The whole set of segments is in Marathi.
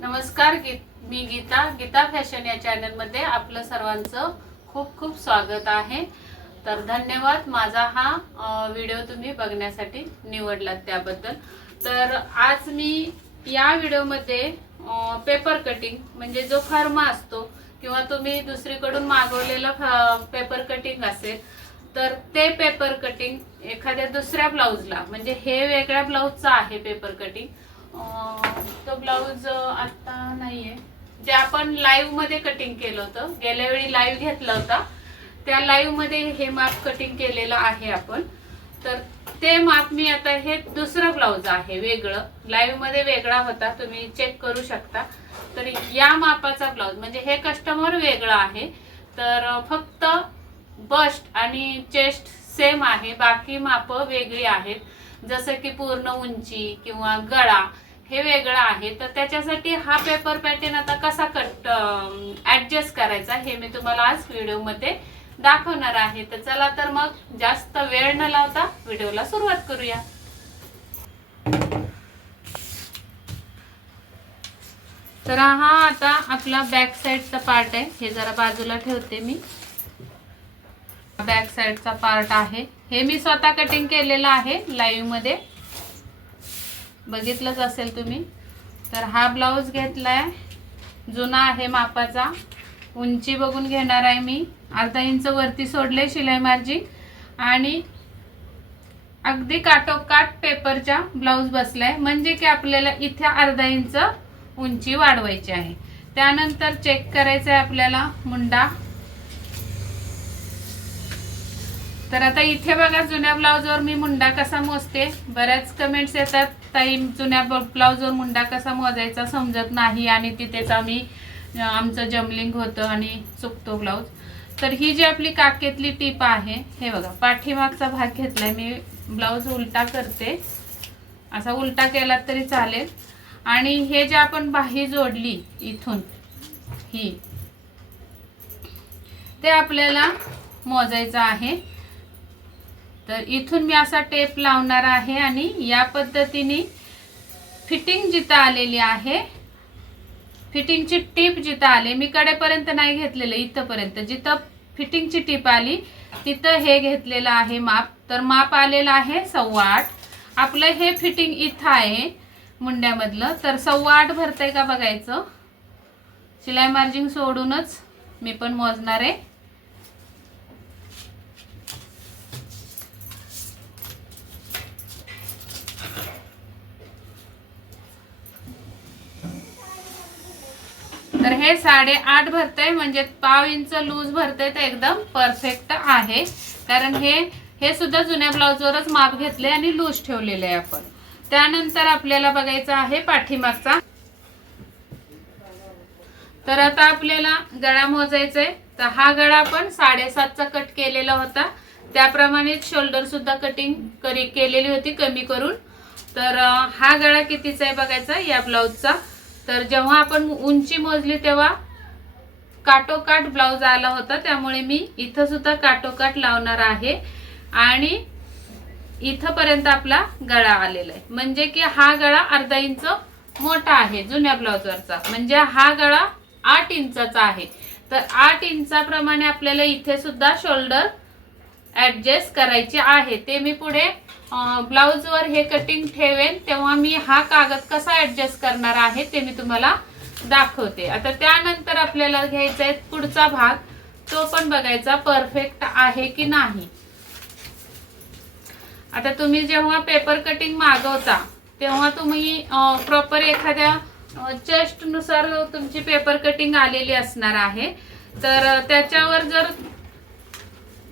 नमस्कार गीत मी गीता गीता फॅशन या चॅनलमध्ये आपलं सर्वांचं खूप खूप स्वागत आहे. तर धन्यवाद माझा हा व्हिडिओ तुम्ही बघण्यासाठी निवडलात त्याबद्दल. तर आज मी या व्हिडिओमध्ये पेपर कटिंग म्हणजे जो फर्मा असतो किंवा तुम्ही दुसरीकडून मागवलेला फ- पेपर कटिंग असेल तर ते पेपर कटिंग एखाद्या दुसऱ्या ब्लाऊजला म्हणजे हे वेगळ्या ब्लाऊजचं आहे पेपर कटिंग तो ब्लाऊज आता आहे जे आपण लाईव्हमध्ये कटिंग केलं होतं गेल्या वेळी लाईव्ह घेतला होता त्या लाईव्हमध्ये हे माप कटिंग केलेलं आहे आपण. तर ते माप मी आता हे दुसरं ब्लाऊज आहे वेगळं. लाईव्हमध्ये वेगळा होता तुम्ही चेक करू शकता. तर या मापाचा ब्लाऊज म्हणजे हे कस्टमर वेगळं आहे. तर फक्त बस्ट आणि चेस्ट सेम आहे बाकी माप वेगळी आहेत. जसं की पूर्ण उंची किंवा गळा हे वेगळं आहे. तर त्याच्यासाठी हा पेपर पॅटर्न आता कसा कट ॲडजस्ट करायचा हे मी तुम्हाला आज व्हिडिओमध्ये दाखवणार आहे. तर चला तर मग जास्त वेळ न लावता व्हिडिओला सुरुवात करूया. तर हा आता आपला बॅक साईडचा पार्ट आहे. हे जरा बाजूला ठेवते मी. बॅक साईडचा पार्ट आहे. हे मी स्वतः कटिंग केलेलं आहे लाईव्हमध्ये बघितलंच असेल तुम्ही. तर हा ब्लाऊज घेतलाय. जुना आहे मापाचा. उंची बघून घेणार आहे मी. अर्धा इंच वरती सोडले शिलाई मार्जिन आणि अगदी काटोकाट पेपरच्या ब्लाऊज बसलाय. म्हणजे की आपल्याला इथे अर्धा इंच उंची वाढवायची आहे. त्यानंतर चेक करायचं आहे आपल्याला मुंडा. तर आता इथे बघा जुन्या ब्लाऊजवर मी मुंडा कसा मोजते. बऱ्याच कमेंट्स येतात ताई जुन्या ब्लाऊजवर मुंडा कसा मोजायचा समजत नाही आणि तिथेच आम्ही आमचं जमलिंग होतं आणि चुकतो ब्लाऊज. तर ही जी आपली काकेतली टीप आहे हे बघा पाठीमागचा भाग घेतलाय मी ब्लाऊज उलटा करते. असा उलटा केला तरी चालेल. आणि हे जे आपण बाही जोडली इथून ही ते आपल्याला मोजायचं आहे. तर इथून मी असा टेप लावणार आहे आणि या पद्धतीने फिटिंग जिथं आलेली आहे फिटिंगची टीप जिथं आली मी कडेपर्यंत नाही घेतलेलं इथंपर्यंत. जिथं फिटिंगची टीप आली तिथं हे घेतलेलं आहे माप. तर माप आलेलं आहे सव्वा आठ आपलं हे फिटिंग इथं आहे मुंड्यामधलं. तर सव्वा आठ भरतंय का बघायचं? शिलाई मार्जिन सोडूनच मी पण मोजणार आहे. तर हे साडेआठ भरतंय म्हणजे पाव इंच लूज भरतंय तर एकदम परफेक्ट आहे. कारण हे हे सुद्धा जुन्या ब्लाऊजवरच माप घेतले आणि लूज ठेवलेले आहे आपण. त्यानंतर आपल्याला बघायचं आहे पाठीमागचा. तर आता आपल्याला गळा मोजायचा आहे तर हा गळा आपण साडेसातचा कट केलेला होता. त्याप्रमाणेच शोल्डर सुद्धा कटिंग करी केलेली होती कमी करून. तर हा गळा कितीचा आहे बघायचा? या ब्लाऊजचा तर जेव्हा आपण उंची मोजली तेव्हा काटोकाट ब्लाऊज आला होता त्यामुळे मी इथं सुद्धा काटोकाट लावणार आहे. आणि इथंपर्यंत आपला गळा आलेला आहे. म्हणजे की हा गळा अर्धा इंच मोठा आहे जुन्या ब्लाऊजवरचा. म्हणजे हा गळा आठ इंचाचा आहे. तर आठ इंचाप्रमाणे आपल्याला इथे सुद्धा शोल्डर ॲडजस्ट करायचे आहे. ते मी पुढे ब्लाऊजवर हे कटिंग ठेवेन. तेव्हा मी हा कागद कसा ॲडजस्ट करणार आहे ते मी तुम्हाला दाखवते. आता त्यानंतर आपल्याला घ्यायचा आहे पुढचा भाग. तो पण बघायचा परफेक्ट आहे की नाही. आता तुम्ही जेव्हा पेपर कटिंग मागवता तेव्हा तुम्ही प्रॉपर एखाद्या चेस्टनुसार तुमची पेपर कटिंग आलेली असणार आहे. तर त्याच्यावर जर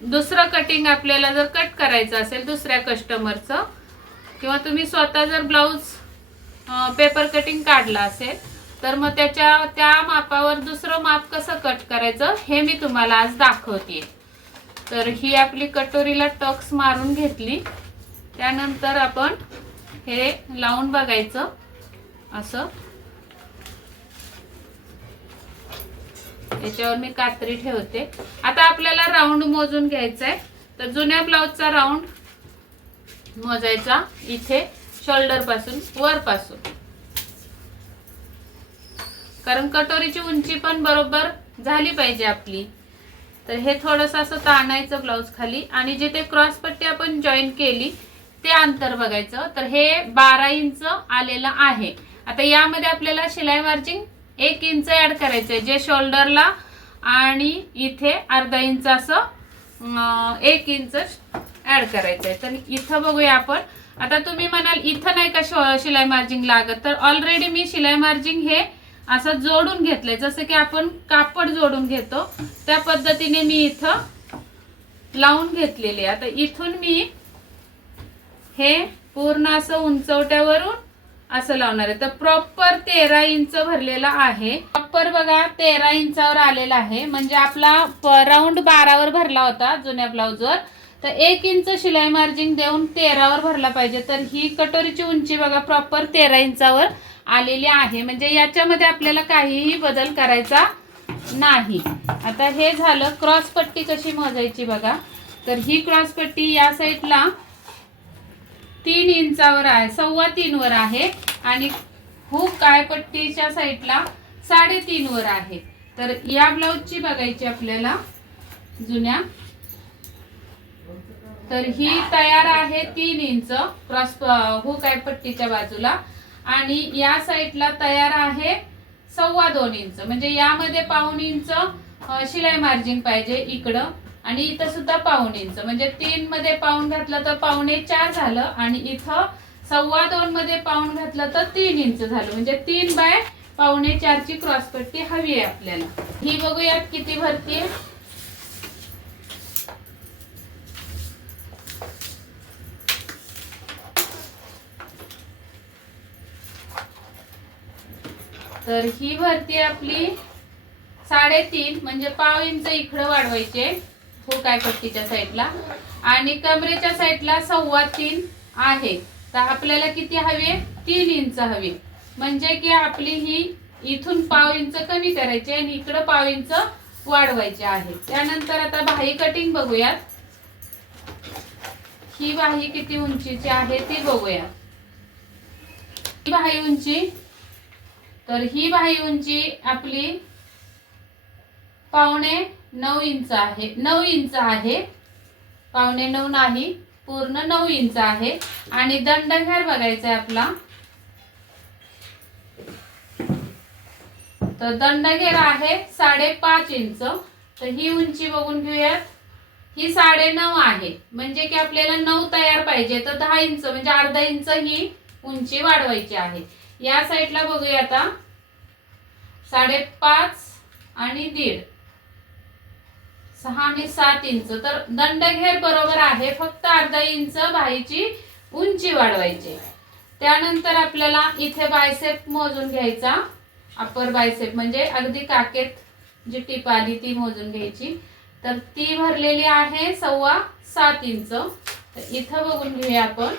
दुसरं कटिंग आपल्याला जर कट करायचं असेल दुसऱ्या कस्टमरचं किंवा तुम्ही स्वतः जर ब्लाऊज पेपर कटिंग काढला असेल तर मग त्याच्या त्या मापावर दुसरं माप कसं कट करायचं हे मी तुम्हाला आज दाखवते. तर ही आपली कटोरीला टक्स मारून घेतली. त्यानंतर आपण हे लावून बघायचं. असं. याच्यावर मी कात्री ठेवते. आता आपल्याला राऊंड मोजून घ्यायचा आहे तर जुन्या ब्लाऊजचा राऊंड मोजायचा इथे शोल्डरपासून वर पासून. कारण कटोरीची उंची पण बरोबर झाली पाहिजे आपली. तर हे थोडंसं असं ताणायचं ब्लाऊज खाली. आणि जिथे क्रॉस पट्टी आपण जॉईन केली ते अंतर बघायचं. तर हे बारा इंच आलेलं आहे. आता यामध्ये आपल्याला शिलाई मार्जिंग एक इंच ऍड आहे जे शोल्डरला आणि इथे अर्धा इंच असं एक इंच ऍड आहे तर इथं बघूया आपण. आता तुम्ही म्हणाल इथं नाही का शो- शिलाई मार्जिंग लागत? तर ऑलरेडी मी शिलाई मार्जिंग हे असं जोडून घेतलंय. जसं की आपण कापड जोडून घेतो त्या पद्धतीने मी इथं लावून घेतलेली आता इथून मी हे पूर्ण असं उंचवट्यावरून असं लावणार आहे. तर प्रॉपर तेरा इंच भरलेला आहे. प्रॉपर बघा तेरा इंचावर आलेला आहे. म्हणजे आपला राऊंड बारावर भरला होता जुन्या ब्लाऊजवर तर एक इंच शिलाई मार्जिन देऊन तेरावर भरला पाहिजे. तर ही कटोरीची उंची बघा प्रॉपर तेरा इंचावर आलेली आहे. म्हणजे याच्यामध्ये आपल्याला काहीही बदल करायचा नाही. आता हे झालं क्रॉस पट्टी कशी मोजायची बघा. तर ही क्रॉस पट्टी या साईडला तीन इंचावर आहे सव्वा तीन वर आहे आणि हुक काय पट्टीच्या साईडला साडेतीन वर आहे. तर या ब्लाऊजची बघायची आपल्याला जुन्या. तर ही तयार आहे तीन इंच क्रॉस हुक आहे पट्टीच्या बाजूला. आणि या साईडला तयार आहे सव्वा दोन इंच. म्हणजे यामध्ये पाऊन इंच शिलाई मार्जिन पाहिजे इकडं. आणि इथं सुद्धा पाऊण इंच. म्हणजे तीन मध्ये पाऊन घातलं तर पावणे चार झालं आणि इथं सव्वा दोन मध्ये पाऊन घातलं तर तीन इंच झालं. म्हणजे तीन बाय पावणे चारची क्रॉस पट्टी हवी आहे आपल्याला. ही बघूयात किती भरतीये तर ही भरती आपली साडेतीन म्हणजे पाव इंच इकडं वाढवायचे. हो काय पट्टीच्या साईडला? आणि कमरेच्या साईडला सव्वा तीन आहे. तर आपल्याला किती हवे तीन इंच हवे. म्हणजे की आपली ही इथून पाव इंच कमी करायची आणि इकडं पाव इंच वाढवायचे आहे. त्यानंतर आता भाई कटिंग बघूयात. ही बाही किती उंचीची आहे ती बघूया ही बाही उंची. तर ही बाही उंची आपली पावणे नऊ इंच आहे. नऊ इंच आहे. पावणे नऊ नाही पूर्ण नऊ इंच आहे. आणि दंडघेर बघायचा आहे आपला. तर दंडघेर आहे साडेपाच इंच. तर ही उंची बघून घेऊयात. ही साडे नऊ आहे. म्हणजे की आपल्याला नऊ तयार पाहिजे. तर दहा इंच म्हणजे अर्धा इंच ही उंची वाढवायची आहे. या साईडला बघूया आता साडेपाच आणि दीड. सहा आणि सात इंच. तर दंडघेर बरोबर आहे. फक्त अर्धा इंच बाईची उंची वाढवायची. त्यानंतर आपल्याला इथे बायसेप मोजून घ्यायचा. अपर बायसेप म्हणजे अगदी काकेत जी टीप आली ती मोजून घ्यायची. तर ती भरलेली आहे सव्वा सात इंच. तर इथं बघून घेऊया आपण.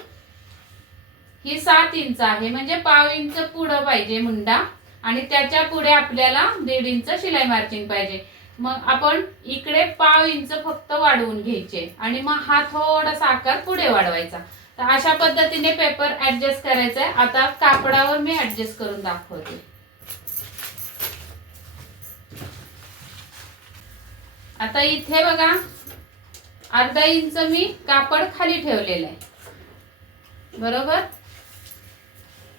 ही सात इंच आहे. म्हणजे पाव इंच पुढं पाहिजे मुंडा. आणि त्याच्या पुढे आपल्याला दीड इंच शिलाई मार्चिंग पाहिजे. मग आपण इकडे पाव इंच फक्त वाढवून घ्यायचे. आणि मग हा थोडासा आकार पुढे वाढवायचा. तर अशा पद्धतीने पेपर ऍडजस्ट करायचा आहे आता कापडावर मी ऍडजस्ट करून दाखवते. आता इथे बघा अर्धा इंच मी कापड खाली ठेवलेलं आहे. बरोबर?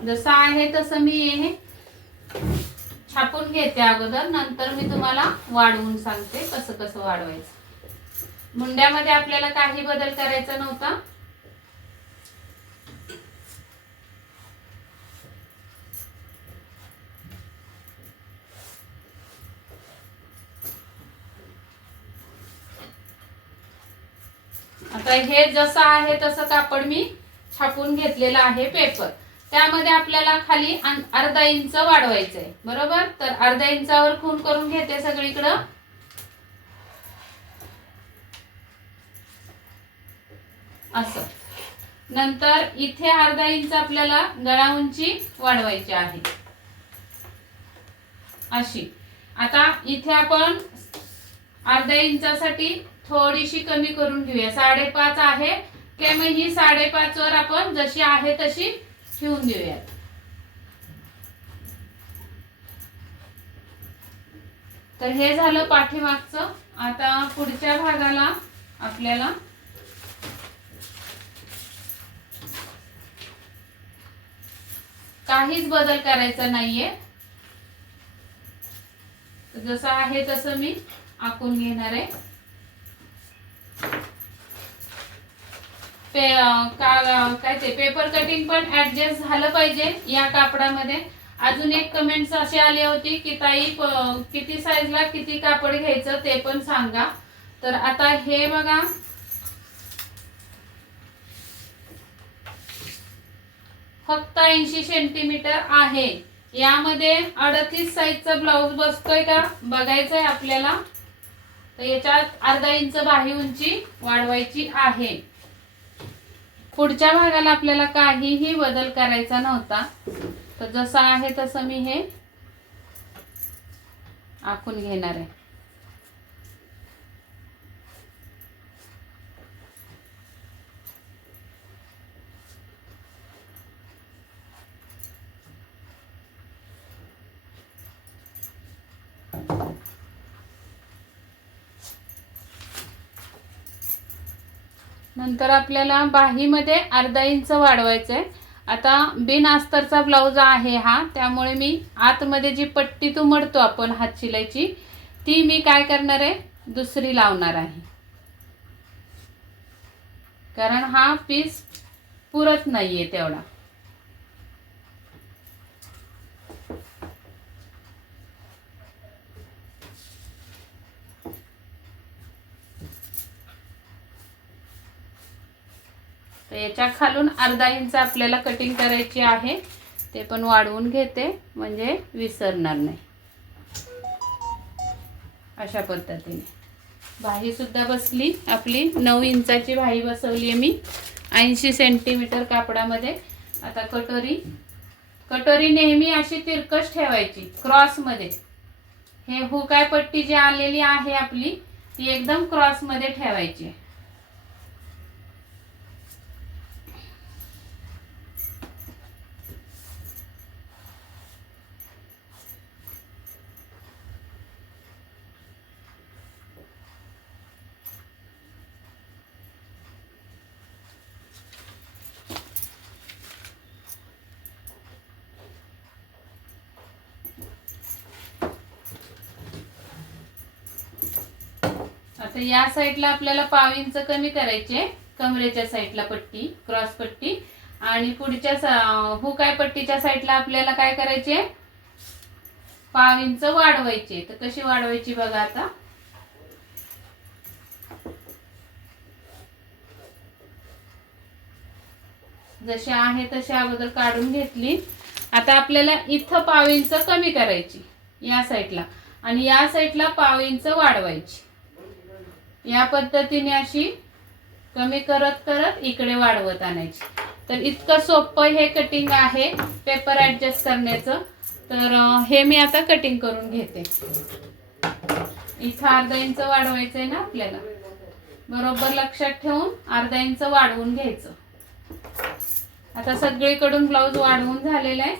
जसं आहे तसं मी हे छापून घेते अगोदर नंतर मी तुम्हाला वाढवून सांगते कसं कसं वाढवायचं. मुंड्यामध्ये आपल्याला काही बदल करायचा नव्हता. आता हे जसं आहे तसं कापड मी छापून घेतलेलं आहे पेपर. त्यामध्ये आपल्याला खाली अर्धा इंच वाढवायचंय. बरोबर? तर अर्धा इंचावर खून करून घेते सगळीकडं. असं. नंतर इथे अर्धा इंच आपल्याला गळा उंची वाढवायची आहे. अशी. आता इथे आपण अर्धा इंचासाठी थोडीशी कमी करून घेऊया. साडेपाच आहे. की मग ही साडेपाच वर आपण जशी आहे तशी ठेवून देऊयात तर हे झालं पाठीमागचं. आता पुढच्या भागाला आपल्याला काहीच बदल करायचा नाहीये. जसं आहे तसं मी आखून घेणार आहे. पे का काय ते पेपर कटिंग पण ऍडजस्ट झालं पाहिजे या कापडामध्ये. अजून एक कमेंट्स अशी आली होती की ताई किती साईजला किती कापड घ्यायचं ते पण सांगा. तर आता हे बघा. फक्त ऐंशी सेंटीमीटर आहे. यामध्ये अडतीस साईजचा ब्लाऊज बसतोय का? बघायचंय आपल्याला. तर याच्यात अर्धा इंच बाही उंची वाढवायची आहे. पुढच्या भागाला आपल्याला काहीही बदल करायचा नव्हता. तर जसं आहे तसं मी हे आखून घेणार आहे. नंतर आपल्याला बाहीमध्ये अर्धा इंच वाढवायचं आहे आता बिन अस्तरचा ब्लाऊज आहे हा त्यामुळे मी आतमध्ये जी पट्टी तुमडतो आपण हात शिलायची ती मी काय करणार आहे? दुसरी लावणार आहे. कारण हा पीस पुरत आहे तेवढा. तर याच्या खालून अर्धा इंच आपल्याला कटिंग करायची आहे. ते पण वाढवून घेते म्हणजे विसरणार नाही. अशा पद्धतीने. बाही सुद्धा बसली. आपली नऊ इंचाची भाई बसवली आहे मी. ऐंशी सेंटीमीटर कापडामध्ये. आता कटोरी. कटोरी नेहमी अशी तिरकस ठेवायची क्रॉसमध्ये. हे हुकाय पट्टी जी आलेली आहे आपली ती एकदम क्रॉसमध्ये ठेवायची आता या साईडला आपल्याला पाव इंच कमी करायचे. कमरेच्या साईडला पट्टी क्रॉस पट्टी. आणि पुढच्या हुकाय पट्टीच्या साईडला आपल्याला काय करायचे? पाव इंच वाढवायचे. तर कशी वाढवायची बघा आता. जशी आहे तशी अगोदर काढून घेतली. आता आपल्याला इथं पाव इंच कमी करायची. या साईडला. आणि या साईडला पाव इंच वाढवायची. या पद्धतीने अशी कमी करत करत इकडे वाढवत आणायची. तर इतकं सोपं हे कटिंग आहे पेपर ॲडजस्ट करण्याचं. तर हे मी आता कटिंग करून घेते. इथं अर्धा इंच वाढवायचं आहे ना आपल्याला. बरोबर लक्षात ठेवून अर्धा इंच वाढवून घ्यायचं. आता सगळीकडून ब्लाऊज वाढवून झालेला आहे.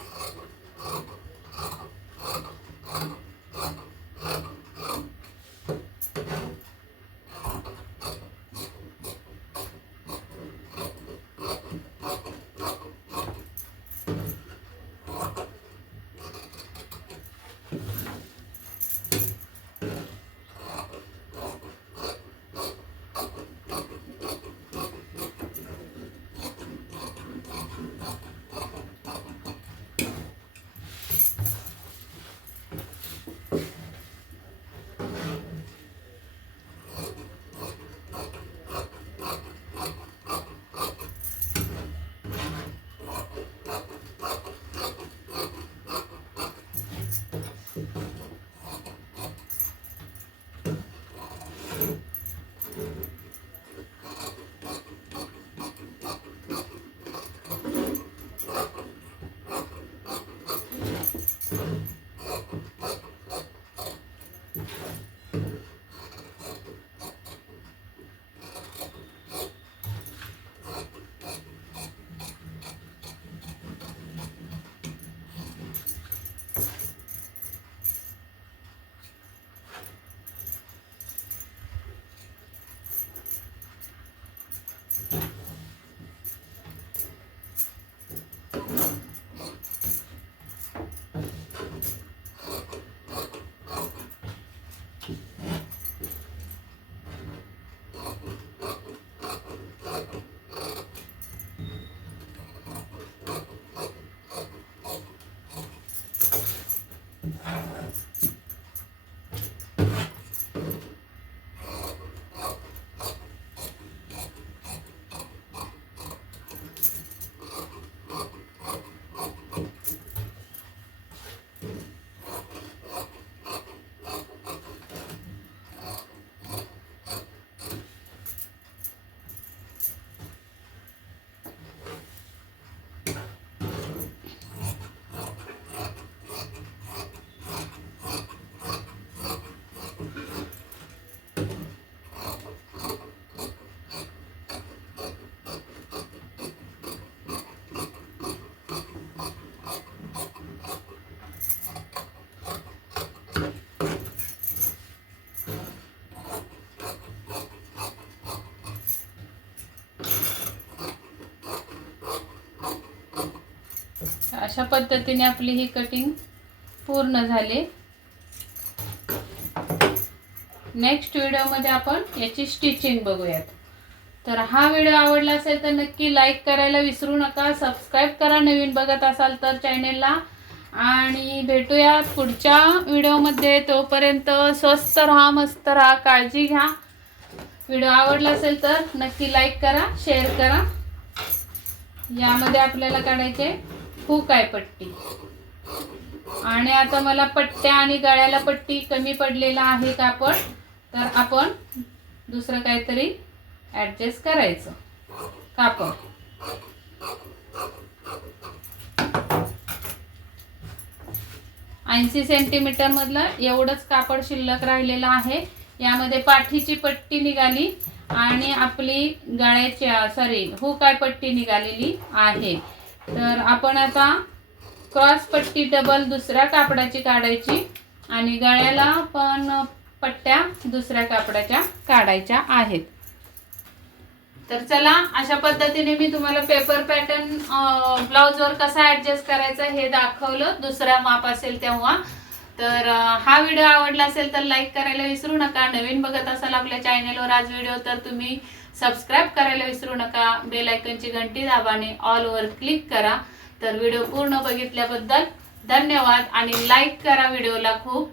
अशा पद्धतीने आपली ही कटिंग पूर्ण झाली. नेक्स्ट व्हिडिओमध्ये आपण याची स्टिचिंग बघूयात. तर हा व्हिडिओ आवडला असेल तर नक्की लाईक करायला विसरू नका. सबस्क्राईब करा नवीन बघत असाल तर चॅनेलला आणि भेटूया पुढच्या व्हिडिओमध्ये तोपर्यंत स्वस्त राहा मस्त राहा काळजी घ्या. व्हिडिओ आवडला असेल तर नक्की लाईक करा शेअर करा. यामध्ये आपल्याला काढायचे हुक आहे पट्टी. आणि आता मला पट्ट्या आणि गळ्याला पट्टी कमी पडलेला आहे कापड तर आपण दुसरं काहीतरी ॲडजस्ट करायचं. कापड ऐंशी सेंटीमीटर मधलं एवढंच कापड शिल्लक राहिलेलं आहे. यामध्ये पाठीची पट्टी निघाली आणि आपली गळ्याची सॉरी हुकाय पट्टी निघालेली आहे. तर आपण आता क्रॉस पट्टी डबल दुसऱ्या कापडाची काढायची आणि गळ्याला पण पट्ट्या दुसऱ्या कापडाच्या काढायच्या आहेत. तर चला अशा पद्धतीने मी तुम्हाला पेपर पॅटर्न ब्लाउजवर कसा ऍडजस्ट करायचा हे दाखवलं. दुसरा माप असेल तेव्हा. तर हा व्हिडिओ आवडला असेल तर लाईक करायला विसरू नका. नवीन बघत असाल आपल्या चॅनेलवर आज व्हिडिओ तर तुम्ही सबस्क्राईब करायला विसरू नका. बेल आयकनची घंटी दाबाने ऑल वर क्लिक करा. तर व्हिडिओ पूर्ण बघितल्याबद्दल धन्यवाद आणि लाईक करा व्हिडिओला खूप.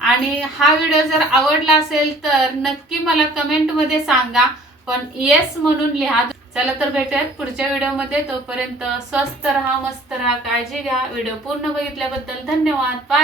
आणि हा व्हिडिओ जर आवडला असेल तर नक्की मला कमेंटमध्ये सांगा. पण येस म्हणून लिहा. चला तर भेटूयात पुढच्या व्हिडिओमध्ये तोपर्यंत स्वस्त राहा मस्त राहा काळजी घ्या. व्हिडिओ पूर्ण बघितल्याबद्दल धन्यवाद. बाय